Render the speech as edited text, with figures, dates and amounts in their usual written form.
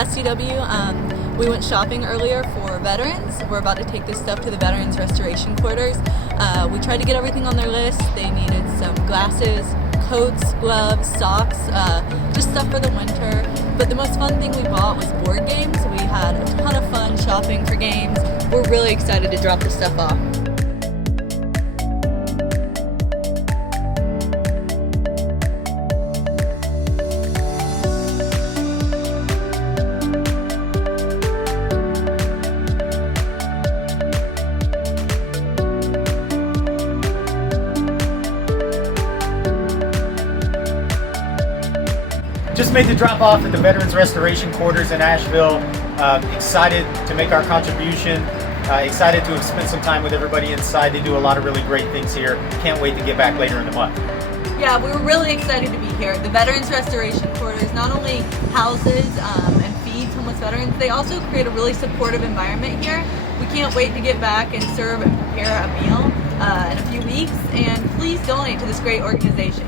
SCW. We went shopping earlier for veterans. We're about to take this stuff to the Veterans Restoration Quarters. We tried to get everything on their list. They needed some glasses, coats, gloves, socks, just stuff for the winter. But the most fun thing we bought was board games. We had a ton of fun shopping for games. We're really excited to drop this stuff off. Just made the drop off at the Veterans Restoration Quarters in Asheville. Excited to make our contribution. Excited to have spent some time with everybody inside. They do a lot of really great things here. Can't wait to get back later in the month. Yeah, we were really excited to be here. The Veterans Restoration Quarters not only houses and feeds homeless veterans, they also create a really supportive environment here. We can't wait to get back and serve and prepare a meal in a few weeks, and please donate to this great organization.